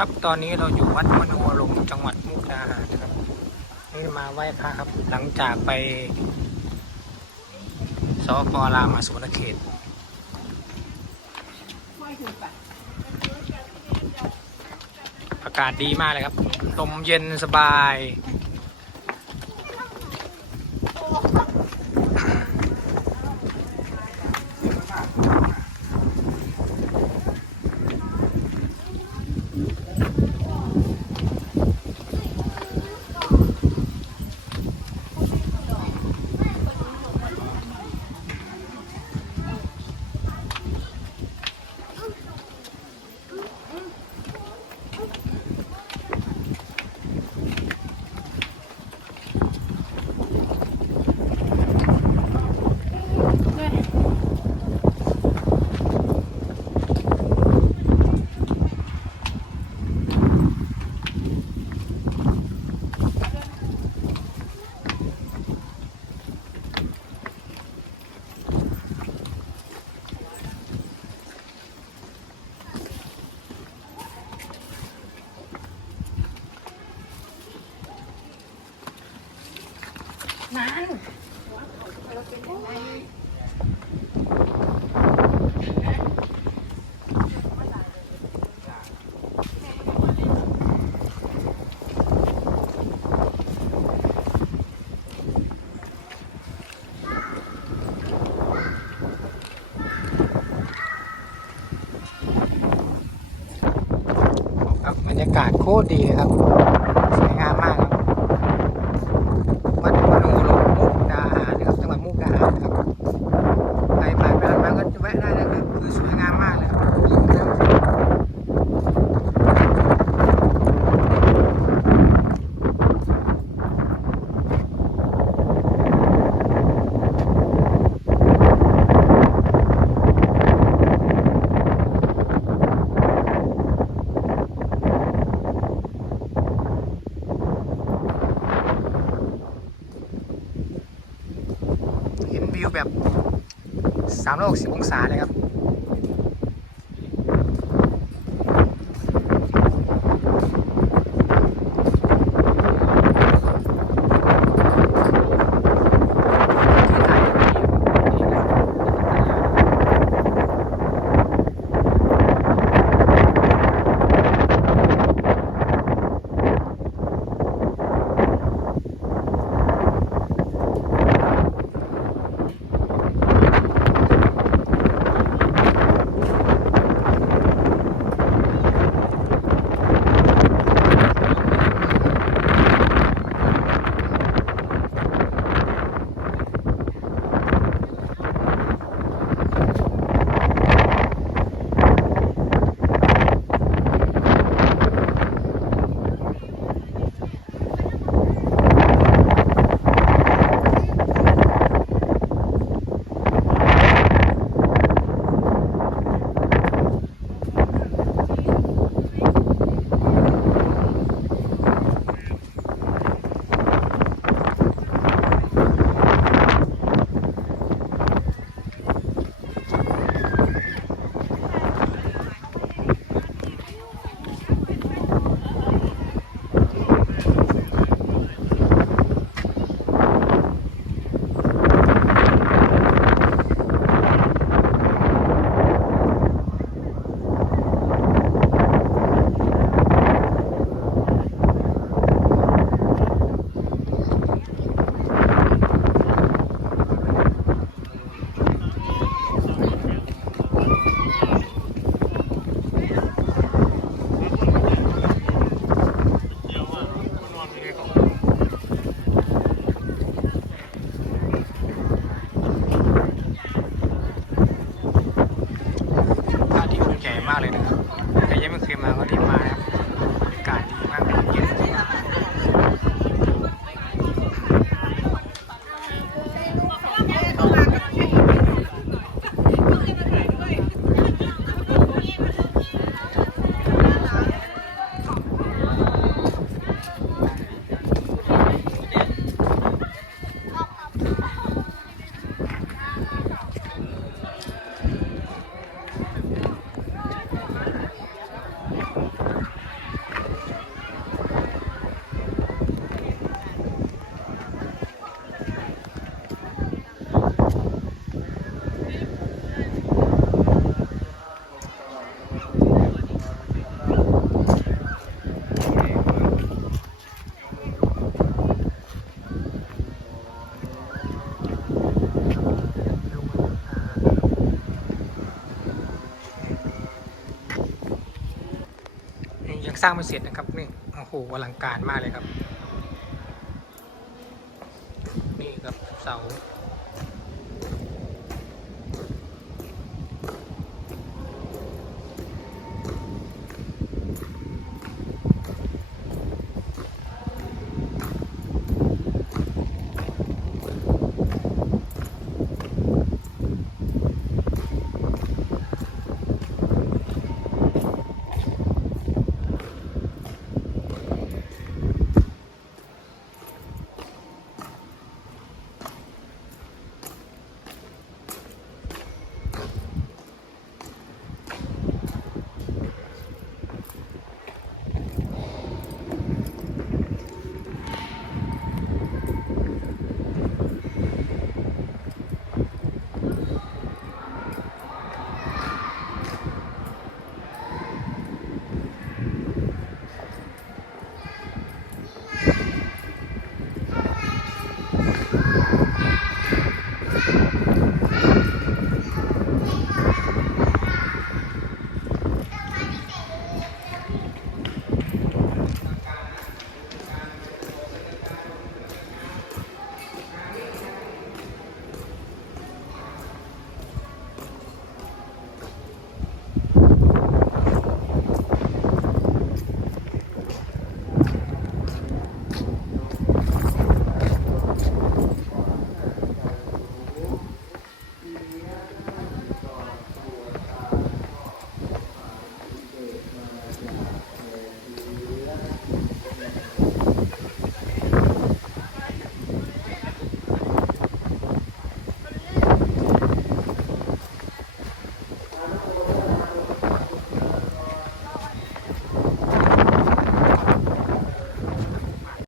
ครับตอนนี้เราอยู่วัดมโนรมจังหวัดมุกดาหารนะครับ นี่มาไหว้พระครับ หลังจากไปสปรามาสุวรรเขตอากาศดีมากเลยครับ ลมเย็นสบาย ครับบรรยากาศโคตรดีครับ สวยงามมากครับ วัดมโนรมมุกดาหารนะครับจังหวัดมุกดาหารนะครับใครผ่านไปผ่านมาก็จะแวะได้นะครับ คือสวยงามมากเลยครับเห็น วิวแบบ360องศาเลยครับ มาก็รีบ สร้างไม่เสร็จนะครับนี่โอ้โหอลังการมากเลยครับ นี่ครับเสา